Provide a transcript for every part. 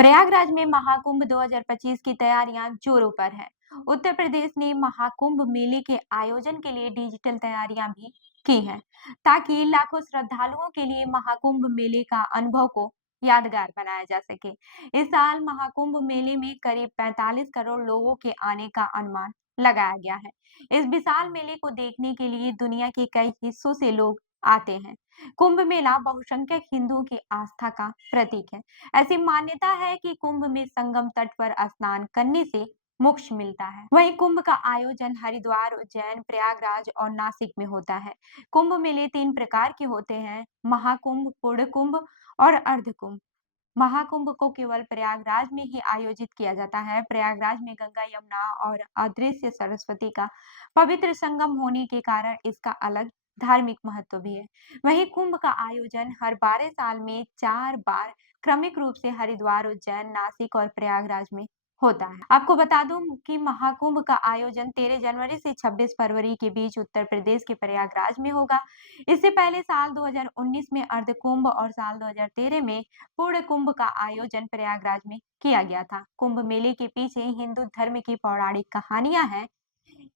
प्रयागराज में महाकुंभ 2025 की तैयारियां जोरों पर है। उत्तर प्रदेश ने महाकुंभ मेले के आयोजन के लिए डिजिटल तैयारियां भी की हैं, ताकि लाखों श्रद्धालुओं के लिए महाकुंभ मेले का अनुभव को यादगार बनाया जा सके। इस साल महाकुंभ मेले में करीब 45 करोड़ लोगों के आने का अनुमान लगाया गया है। इस विशाल मेले को देखने के लिए दुनिया के कई हिस्सों से लोग आते हैं। कुंभ मेला बहुसंख्यक हिंदुओं की आस्था का प्रतीक है। ऐसी मान्यता है कि कुंभ में संगम तट पर स्नान करने से मोक्ष मिलता है। वहीं कुंभ का आयोजन हरिद्वार, उज्जैन, प्रयागराज और नासिक में होता है। कुंभ मेले 3 प्रकार के होते हैं: महाकुंभ, पूर्ण कुंभ और अर्ध कुंभ। महाकुंभ को केवल प्रयागराज में ही आयोजित किया जाता है। प्रयागराज में गंगा, यमुना और अदृश्य सरस्वती का पवित्र संगम होने के कारण इसका अलग धार्मिक महत्व भी है। वहीं कुंभ का आयोजन हर 12 साल में 4 बार क्रमिक रूप से हरिद्वार, उज्जैन, नासिक और प्रयागराज में होता है। आपको बता दूं कि महाकुंभ का आयोजन 13 जनवरी से 26 फरवरी के बीच उत्तर प्रदेश के प्रयागराज में होगा। इससे पहले साल 2019 में अर्ध कुंभ और साल 2013 में पूर्ण कुंभ का आयोजन प्रयागराज में किया गया था। कुंभ मेले के पीछे हिंदू धर्म की पौराणिक कहानियां हैं।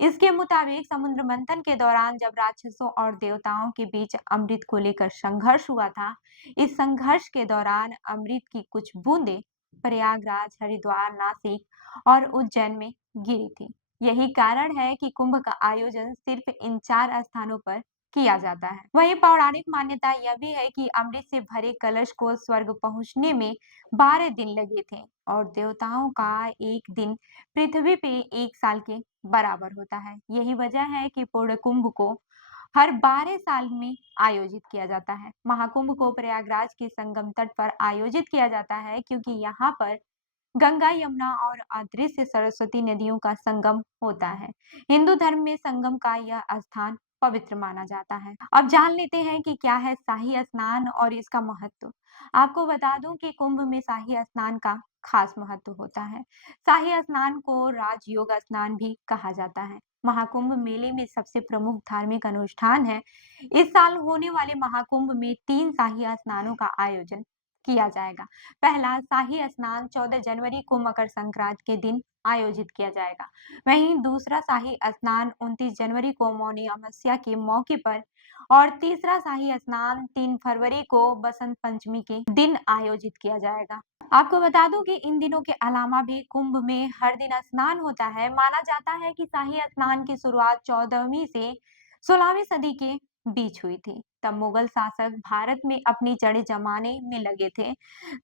इसके मुताबिक समुद्र मंथन के दौरान जब राक्षसों और देवताओं के बीच अमृत को लेकर संघर्ष हुआ था, इस संघर्ष के दौरान अमृत की कुछ बूंदें प्रयागराज, हरिद्वार, नासिक और उज्जैन में गिरी थी। यही कारण है कि कुंभ का आयोजन सिर्फ इन 4 स्थानों पर किया जाता है। वहीं पौराणिक मान्यता यह भी है कि अमृत से भरे कलश को स्वर्ग पहुंचने में 12 दिन लगे थे और देवताओं का एक दिन पृथ्वी पे 1 साल के बराबर होता है। यही वजह है कि पूर्ण कुंभ को हर 12 साल में आयोजित किया जाता है। महाकुंभ को प्रयागराज के संगम तट पर आयोजित किया जाता है क्योंकि यहाँ पर गंगा, यमुना और अदृश्य सरस्वती नदियों का संगम होता है। हिंदू धर्म में संगम का यह स्थान पवित्र माना जाता है। अब जान लेते हैं कि क्या है शाही स्नान और इसका महत्व। आपको बता दूं कि कुंभ में शाही स्नान का खास महत्व होता है। शाही स्नान को राजयोग स्नान भी कहा जाता है। महाकुंभ मेले में सबसे प्रमुख धार्मिक अनुष्ठान है। इस साल होने वाले महाकुंभ में 3 शाही स्नानों का आयोजन किया जाएगा। पहला शाही स्नान 14 जनवरी को मकर संक्रांति के दिन आयोजित किया जाएगा। वहीं दूसरा शाही स्नान 29 जनवरी को मौनी अमावस्या के मौके पर और तीसरा शाही स्नान 3 फरवरी को बसंत पंचमी के दिन आयोजित किया जाएगा। आपको बता दूं कि इन दिनों के अलावा भी कुंभ में हर दिन स्नान होता है। माना जाता है कि शाही स्नान की शुरुआत 14वीं से 16वीं सदी के बीच हुई थी। तब मुगल शासक भारत में अपनी जड़ें जमाने में लगे थे।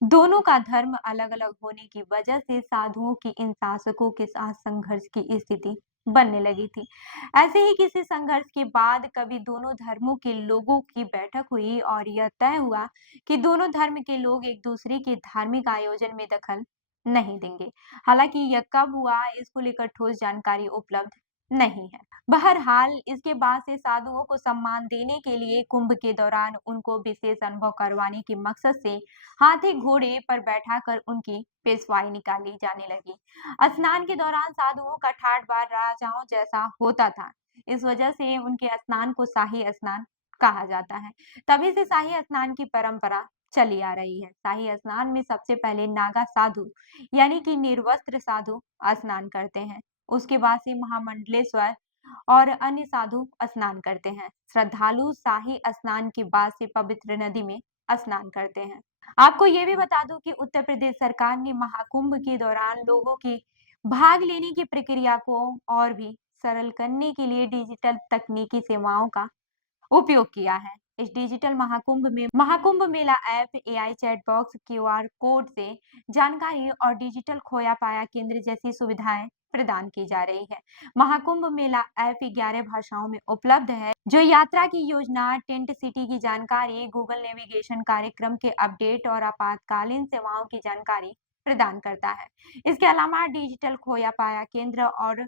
दोनों का धर्म अलग-अलग होने की वजह से साधुओं की इन शासकों के साथ संघर्ष की स्थिति बनने लगी थी। ऐसे ही किसी संघर्ष के बाद कभी दोनों धर्मों के लोगों की बैठक हुई और यह तय हुआ कि दोनों धर्म के लोग एक दूसरे के धार्मिक आयोजन में दखल नहीं देंगे। हालांकि यह कब हुआ, इसको लेकर ठोस जानकारी उपलब्ध नहीं है। बहरहाल इसके बाद से साधुओं को सम्मान देने के लिए कुंभ के दौरान उनको विशेष अनुभव करवाने के मकसद से हाथी घोड़े पर बैठाकर उनकी पेशवाई निकाली जाने लगी। स्नान के दौरान साधुओं का ठाट बाट राजाओं जैसा होता था। इस वजह से उनके स्नान को शाही स्नान कहा जाता है। तभी से शाही स्नान की परंपरा चली आ रही है। शाही स्नान में सबसे पहले नागा साधु यानी कि निर्वस्त्र साधु स्नान करते हैं। उसके बाद से महामंडलेश्वर और अन्य साधु स्नान करते हैं। श्रद्धालु शाही स्नान के बाद से पवित्र नदी में स्नान करते हैं। आपको ये भी बता दूं कि उत्तर प्रदेश सरकार ने महाकुंभ के दौरान लोगों की भाग लेने की प्रक्रिया को और भी सरल करने के लिए डिजिटल तकनीकी सेवाओं का उपयोग किया है। इस डिजिटल महाकुंभ में Mahakumbh Mela app, AI chat box, QR code से जानकारी और डिजिटल खोया पाया केंद्र जैसी सुविधाएं प्रदान की जा रही है। महाकुंभ मेला ऐप 11 भाषाओं में उपलब्ध है, जो यात्रा की योजना, टेंट सिटी की जानकारी, गूगल नेविगेशन, कार्यक्रम के अपडेट और आपातकालीन सेवाओं की जानकारी प्रदान करता है। इसके अलावा डिजिटल खोया पाया केंद्र और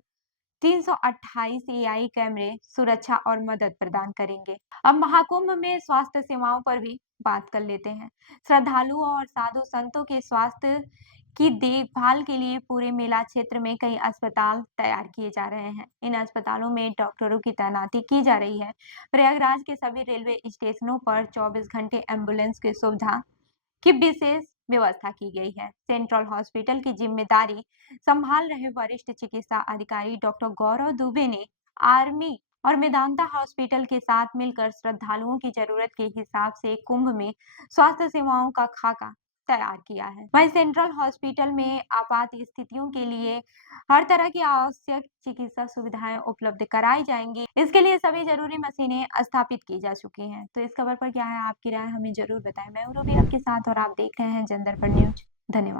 328 एआई कैमरे सुरक्षा और मदद प्रदान करेंगे। अब महाकुंभ में स्वास्थ्य सेवाओं पर भी बात कर लेते हैं। श्रद्धालुओं और साधु संतों के स्वास्थ्य की देखभाल के लिए पूरे मेला क्षेत्र में कई अस्पताल तैयार किए जा रहे हैं। इन अस्पतालों में डॉक्टरों की तैनाती की जा रही है। प्रयागराज के सभी रेलवे स्टेशनों पर 24 घंटे एम्बुलेंस की सुविधा की विशेष व्यवस्था की गई है। सेंट्रल हॉस्पिटल की जिम्मेदारी संभाल रहे वरिष्ठ चिकित्सा अधिकारी डॉक्टर गौरव दुबे ने आर्मी और मेदांता हॉस्पिटल के साथ मिलकर श्रद्धालुओं की जरूरत के हिसाब से कुंभ में स्वास्थ्य सेवाओं का खाका तैयार किया है। वहीं सेंट्रल हॉस्पिटल में आपात स्थितियों के लिए हर तरह की आवश्यक चिकित्सा सुविधाएं उपलब्ध कराई जाएंगी। इसके लिए सभी जरूरी मशीनें स्थापित की जा चुकी हैं। तो इस खबर पर क्या है आपकी राय, हमें जरूर बताएं। मैं हूं रूबी आपके साथ और आप देख रहे हैं जनदर्पण न्यूज। धन्यवाद।